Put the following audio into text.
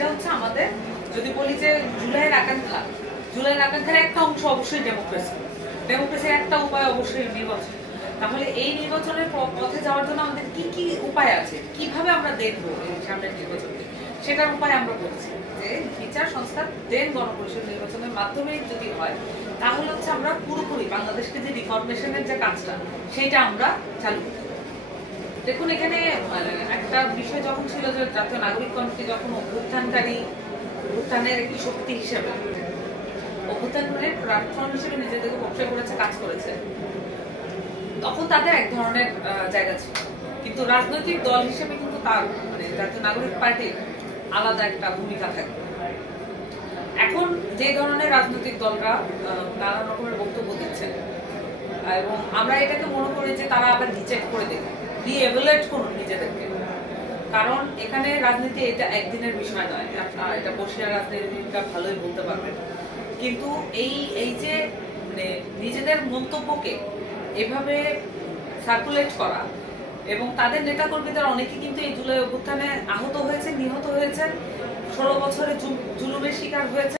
এটা হচ্ছে আমাদের যদি বলি যে জুলাইয়ের আকাঙ্ক্ষার একটা অংশ অবশ্যই ডেমোক্রেসির একটা উপায় অবশ্যই নির্বাচন। তাহলে এই নির্বাচনের পথে যাওয়ার জন্য আমাদের কি কি উপায় আছে, কিভাবে আমরা দেখবো এই সামনের নির্বাচনকে, সেটার উপায় আমরা বলছি যে বিচার সংস্কার দেন গণপরিষদ নির্বাচনের মাধ্যমে যদি হয় তাহলে হচ্ছে আমরা পুরোপুরি বাংলাদেশকে যে রিফরমেশনের যে কাজটা সেটা আমরা চালু করি। দেখুন এখানে একটা বিষয় যখন ছিল যে জাতীয় নাগরিক কমিটি যখন অভ্যুত্থানের একটি শক্তি হিসেবে অভ্যুত্থানের প্ল্যাটফর্ম হিসেবে নিজেদেরকে প্রকাশ করেছে, কাজ করেছে, তখন তাদের এক ধরনের জায়গা ছিল, কিন্তু রাজনৈতিক দল হিসেবে কিন্তু তার জাতীয় নাগরিক পার্টির আলাদা একটা ভূমিকা থাকবে। এখন যে ধরনের রাজনৈতিক দলরা নানা রকমের বক্তব্য দিচ্ছে এবং আমরা এটাকে মনে করি যে তারা আবার রিচেক করে দেবে, রিএভালুয়েট করুন নিজেদেরকে, কারণ এখানে রাজনীতি এটা একদিনের বিষয় নয়। এটা বসিয়া রাজনীতিটা ভালোই বলতে পারবেন, কিন্তু এই যে নিজেদের মন্তব্যকে এভাবে সার্কুলেট করা এবং তাদের নেতাকর্মীদের অনেকে কিন্তু এই জুলাই অভ্যুত্থানে আহত হয়েছে, নিহত হয়েছে, 16 বছরের জুলুমের শিকার হয়েছে।